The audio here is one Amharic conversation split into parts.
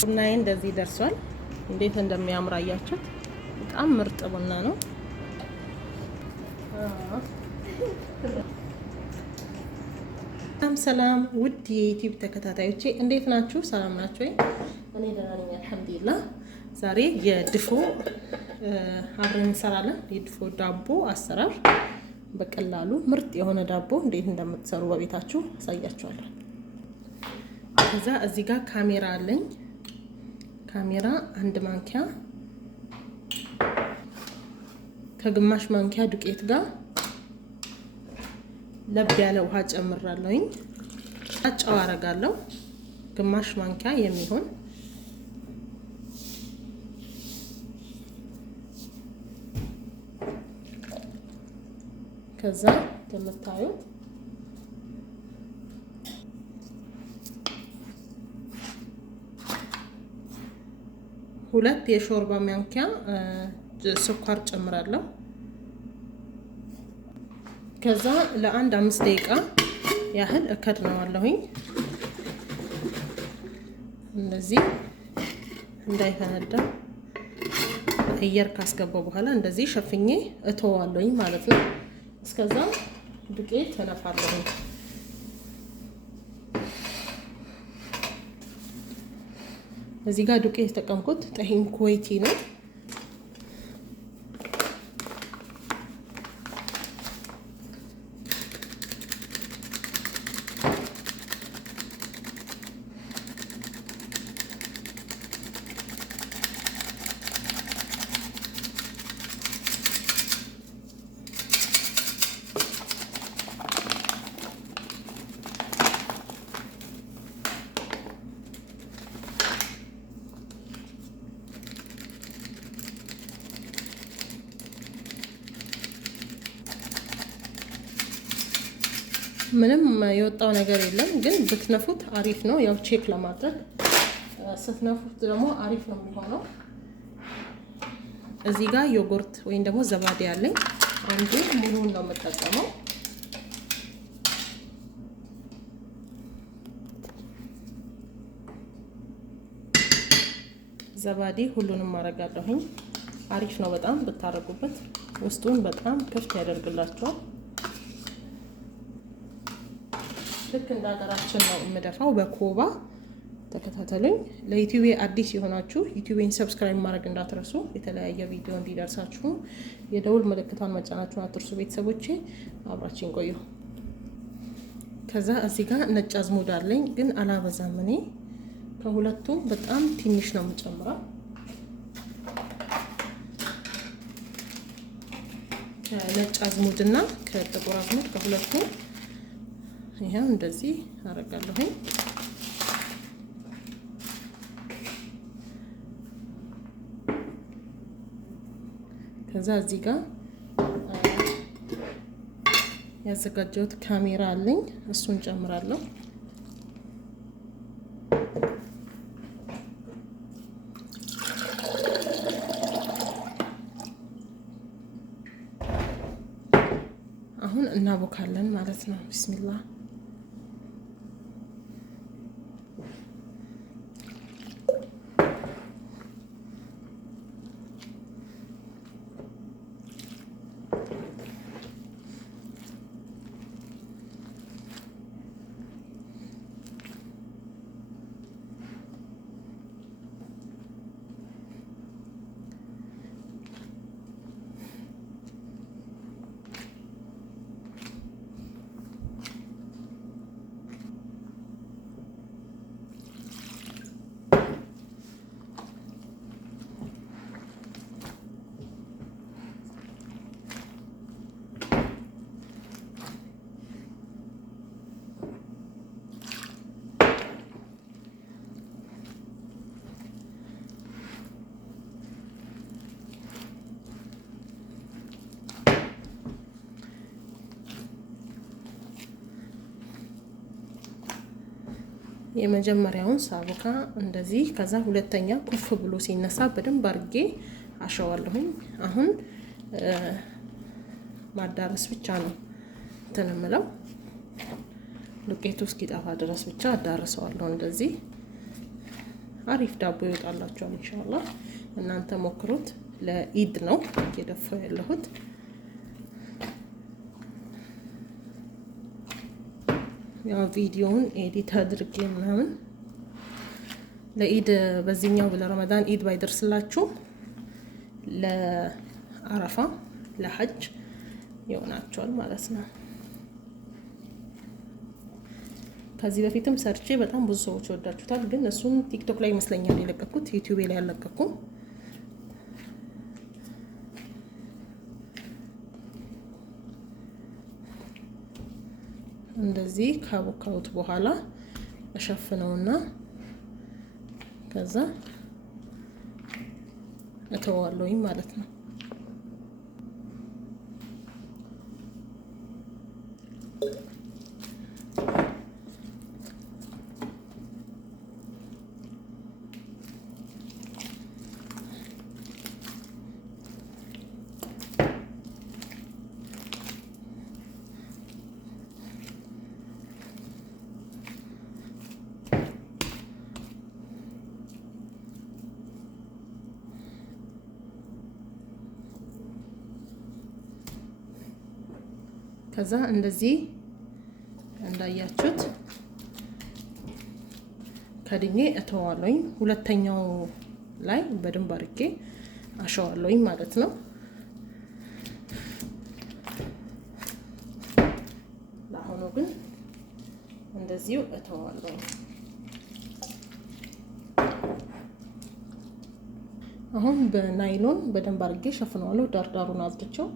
ቡናዬ እንደዚህ ደርሷል። እንዴት እንደሚያምር አያችሁት? በጣም ምርጥ ቡና ነው። ሰላም ውድ የዩቲዩብ ተከታታዮቼ እንዴት ናችሁ? ሰላም ናችሁ ወይ? እኔ ደህና ነኝ አልሐምዱሊላህ። ዛሬ የድፎ አብረን እንሰራለን። የድፎ ዳቦ አሰራር በቀላሉ ምርጥ የሆነ ዳቦ እንዴት እንደምትሰሩ በቤታችሁ አሳያችኋለሁ። ከዛ እዚህ ጋር ካሜራ አለኝ። ካሜራ አንድ ማንኪያ ከግማሽ ማንኪያ ዱቄት ጋር ለብ ያለ ውሃ ጨምራለሁኝ። ጨው አረጋለሁ ግማሽ ማንኪያ የሚሆን ከዛ እንደምታዩት ሁለት የሾርባ ማንኪያ ስኳር ጨምራለሁ። ከዛ ለአንድ 5 ደቂቃ ያህል እከድነዋለሁኝ። እንደዚህ እንዳይፈነዳ አየር ካስገባው በኋላ እንደዚህ ሸፍኜ እተዋለሁኝ ማለት ነው። እስከዛ ዱቄት ተነፋለሁኝ። እዚህ ጋር ዱቄት የተጠቀምኩት ጠሂን ኩዌቲ ነው። ምንም የወጣው ነገር የለም፣ ግን ብትነፉት አሪፍ ነው። ያው ቼክ ለማድረግ ስትነፉት ደግሞ አሪፍ ነው የሚሆነው። እዚህ ጋር ዮጉርት ወይም ደግሞ ዘባዴ ያለኝ አንዱ ሙሉውን ነው የምጠቀመው። ዘባዴ ሁሉንም አረጋለሁኝ። አሪፍ ነው በጣም ብታረጉበት፣ ውስጡን በጣም ክፍት ያደርግላችኋል። ልክ እንደ ሀገራችን ነው የምደፋው በኮባ። ተከታተሉኝ። ለዩቲዩብ አዲስ የሆናችሁ ዩቲዩብን ሰብስክራይብ ማድረግ እንዳትረሱ፣ የተለያየ ቪዲዮ እንዲደርሳችሁ የደውል ምልክቷን መጫናችሁን አትርሱ። ቤተሰቦቼ አብራችን ቆዩ። ከዛ እዚህ ጋር ነጭ አዝሙድ አለኝ፣ ግን አላበዛም። እኔ ከሁለቱም በጣም ትንሽ ነው የምጨምረው። ከነጭ አዝሙድና ከጥቁር አዝሙድ ከሁለቱም ይሄው እንደዚህ አረጋለሁኝ። ከዛ እዚህ ጋር ያዘጋጀሁት ካሜራ አለኝ፣ እሱን ጨምራለሁ። አሁን እናቦካለን ማለት ነው። ቢስሚላህ የመጀመሪያውን ሳቡካ እንደዚህ። ከዛ ሁለተኛ ኩፍ ብሎ ሲነሳ በደንብ አድርጌ አሸዋለሁኝ። አሁን ማዳረስ ብቻ ነው እንትን እምለው፣ ዱቄቱ እስኪጠፋ ድረስ ብቻ አዳርሰዋለሁ እንደዚህ። አሪፍ ዳቦ ይወጣላችኋል ኢንሻአላህ። እናንተ ሞክሩት። ለኢድ ነው እየደፋው ያለሁት። ያው ቪዲዮውን ኤዲት አድርጌ ምናምን ለኢድ በዚህኛው ለረመዳን ኢድ ባይደርስላችሁ ለአረፋ ለሐጅ ይሆናችኋል ማለት ነው። ከዚህ በፊትም ሰርቼ በጣም ብዙ ሰዎች ወዳችሁታል። ግን እሱን ቲክቶክ ላይ ይመስለኛል የለቀኩት፣ ዩቲዩብ ላይ አልለቀኩም። እንደዚህ ካቦካሁት በኋላ እሸፍነውና ከዛ እተዋለሁኝ ማለት ነው። ከዛ እንደዚህ እንዳያችሁት ከድኜ እተዋለሁኝ። ሁለተኛው ላይ በደንብ አድርጌ አሸዋለሁኝ ማለት ነው። ለአሁኑ ግን እንደዚሁ እተዋለሁኝ። አሁን በናይሎን በደንብ አድርጌ ሸፍነዋለሁ፣ ዳርዳሩን አጽድቼው።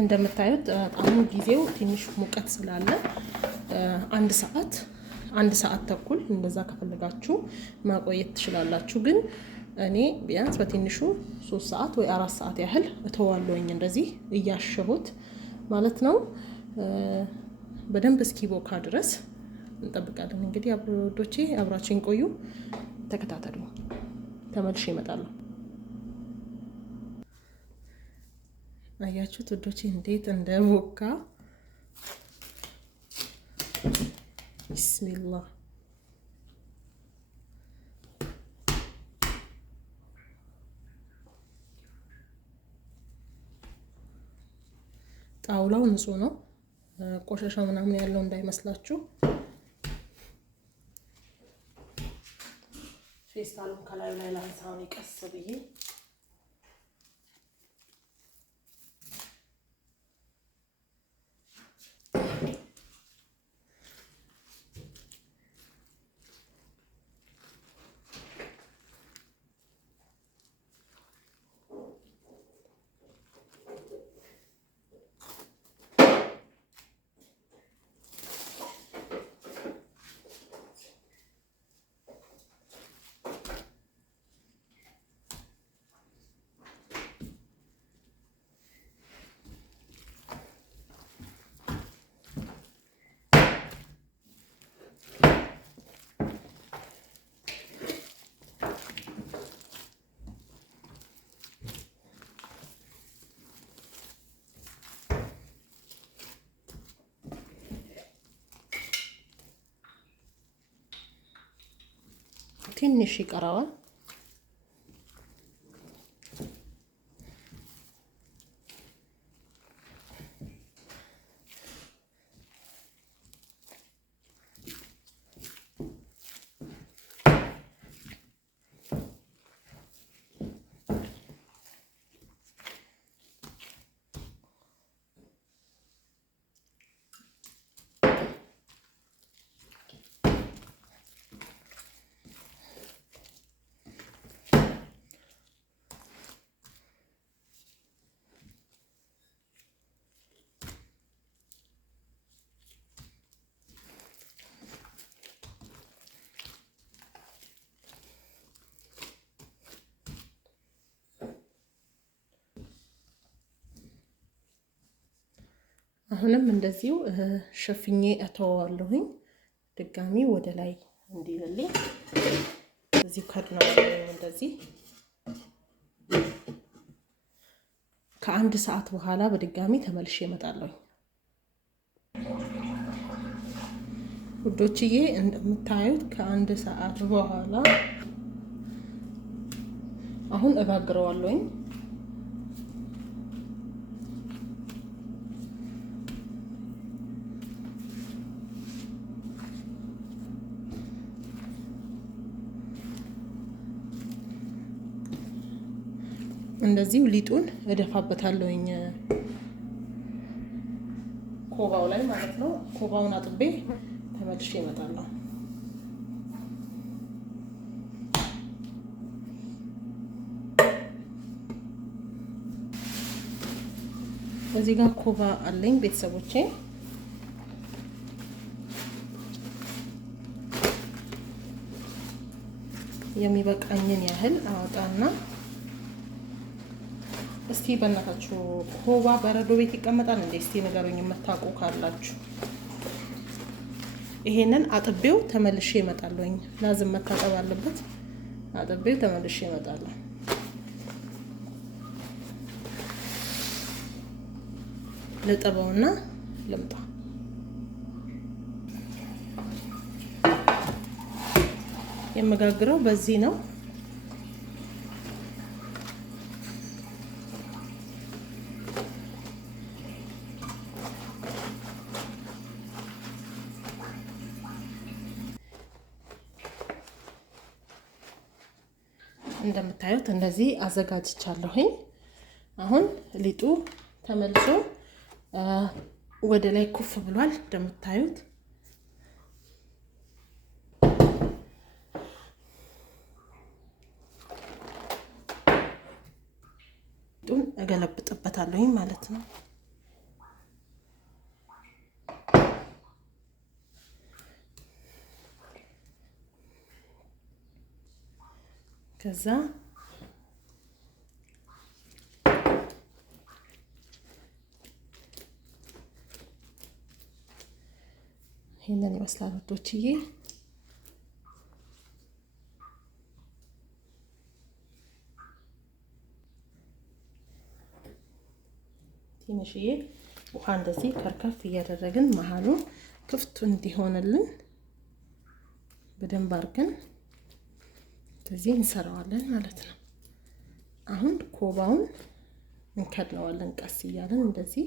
እንደምታዩት ጣዕሙ ጊዜው ትንሽ ሙቀት ስላለ አንድ ሰዓት ተኩል እንደዛ ከፈለጋችሁ ማቆየት ትችላላችሁ። ግን እኔ ቢያንስ በትንሹ 3 ሰዓት ወይ 4 ሰዓት ያህል እተዋለሁኝ እንደዚህ እያሸሁት ማለት ነው። በደንብ እስኪቦካ ድረስ እንጠብቃለን። እንግዲህ አብሮዶቼ አብራችሁን ቆዩ፣ ተከታተሉ። ተመልሼ እመጣለሁ። አያችሁት ውዶቼ እንዴት እንደቦካ። ቢስሚላህ ጣውላው ንጹህ ነው፣ ቆሻሻ ምናምን ያለው እንዳይመስላችሁ። ፌስታሉን ከላዩ ላይ ላንሳውን ይቀስ ብዬ ትንሽ ይቀረዋል። አሁንም እንደዚሁ ሸፍኜ እተወዋለሁኝ ድጋሚ ወደ ላይ እንዲልልኝ እዚህ ከድነው እንደዚህ ከአንድ ሰዓት በኋላ በድጋሚ ተመልሼ እመጣለሁ። ውዶችዬ እንደምታዩት ከአንድ ሰዓት በኋላ አሁን እጋግረዋለሁኝ። እንደዚህ ሊጡን እደፋበታለሁኝ ኮባው ላይ ማለት ነው። ኮባውን አጥቤ ተመልሼ እመጣለሁ። እዚህ ጋር ኮባ አለኝ ቤተሰቦቼ። የሚበቃኝን ያህል አወጣና እስቲ በእናታችሁ ኮባ በረዶ ቤት ይቀመጣል እንዴ? እስቲ ንገሩኝ የምታውቁ ካላችሁ። ይሄንን አጥቤው ተመልሼ እመጣለሁኝ። ላዝም መታጠብ አለበት። አጥቤው ተመልሼ እመጣለሁ። ልጠበውና ልምጣ። የምጋግረው በዚህ ነው። እንደምታዩት እንደዚህ አዘጋጅቻለሁኝ። አሁን ሊጡ ተመልሶ ወደ ላይ ኩፍ ብሏል። እንደምታዩት ሊጡን እገለብጥበታለሁኝ ማለት ነው። ከዛ ይሄንን ይመስላል ውዶችዬ። ትንሽዬ ውሃ እንደዚህ ከርከፍ እያደረግን መሀሉን ክፍቱ እንዲሆንልን በደንብ አድርገን እንደዚህ እንሰራዋለን ማለት ነው። አሁን ኮባውን እንከድነዋለን ቀስ እያለን እንደዚህ።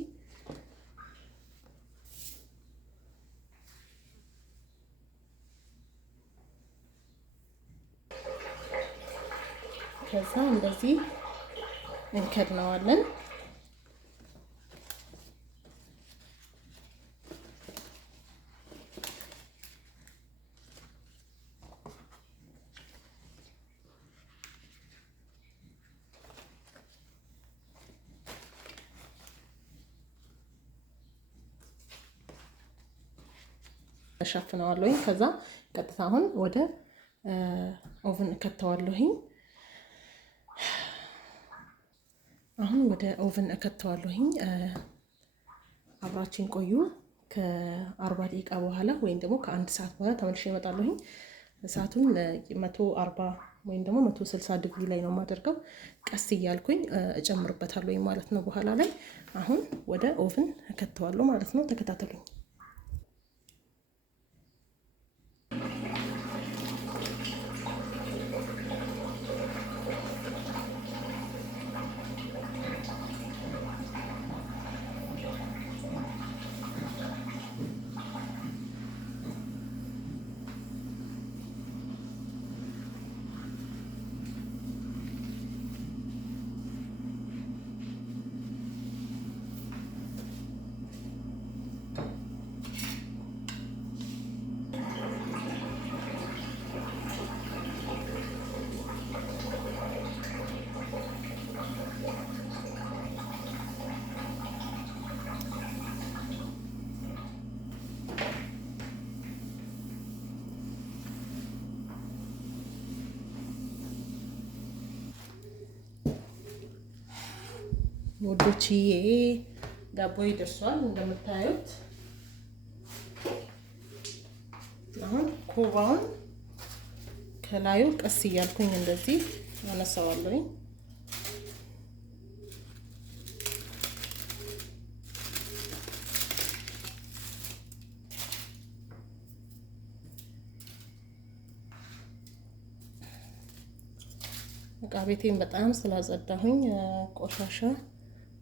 ከዛ እንደዚህ እንከድነዋለን። ሸፍነዋለሁኝ። ከዛ ቀጥታ አሁን ወደ ኦቨን እከተዋለሁኝ። አብራችን ቆዩ። ከ40 ደቂቃ በኋላ ወይም ደግሞ ከአንድ ሰዓት በኋላ ተመልሼ እመጣለሁኝ። እሳቱን 140 ወይም ደግሞ 160 ዲግሪ ላይ ነው የማደርገው። ቀስ እያልኩኝ እጨምርበታለሁ ማለት ነው በኋላ ላይ። አሁን ወደ ኦቨን እከተዋለሁ ማለት ነው። ተከታተሉኝ። ወዶችዬ ዳቦ ይደርሷል እንደምታዩት። አሁን ኮባውን ከላዩ ቀስ እያልኩኝ እንደዚህ አነሳዋለሁኝ። እቃ ቤቴን በጣም ስላጸዳሁኝ ቆሻሻ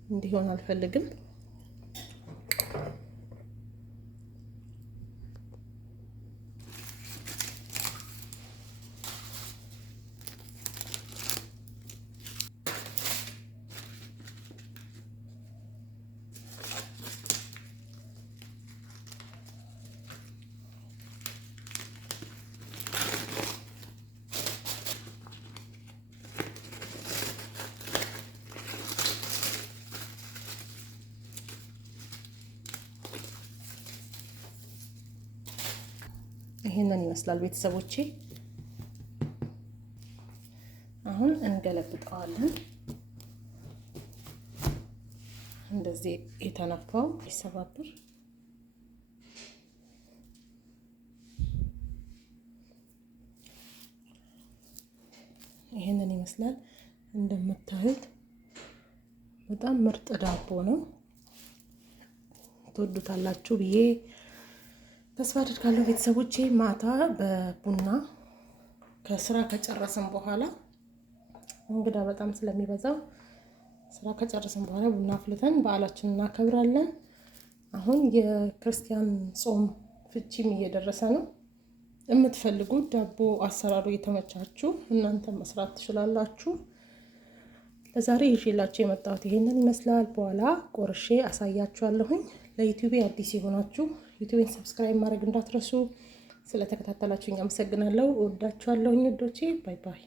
እንዲሆን አልፈልግም። ይሄንን ይመስላል ቤተሰቦቼ። አሁን እንገለብጠዋለን። እንደዚህ የተነፋው ይሰባብር። ይሄንን ይመስላል እንደምታዩት። በጣም ምርጥ ዳቦ ነው። ትወዱታላችሁ ብዬ ተስፋ አድርጋለሁ ቤተሰቦቼ። ማታ በቡና ከስራ ከጨረስን በኋላ እንግዳ በጣም ስለሚበዛው ስራ ከጨረስን በኋላ ቡና አፍልተን በዓላችንን እናከብራለን። አሁን የክርስቲያን ጾም ፍቺም እየደረሰ ነው። የምትፈልጉት ዳቦ አሰራሩ የተመቻችሁ እናንተ መስራት ትችላላችሁ። ለዛሬ ይዤላችሁ የመጣሁት ይሄንን ይመስላል። በኋላ ቆርሼ አሳያችኋለሁኝ። ለዩቲዩብ አዲስ የሆናችሁ ዩቲዩብን ሰብስክራይብ ማድረግ እንዳትረሱ። ስለተከታተላችሁኝ አመሰግናለሁ። እወዳችኋለሁኝ ውዶቼ። ባይ ባይ።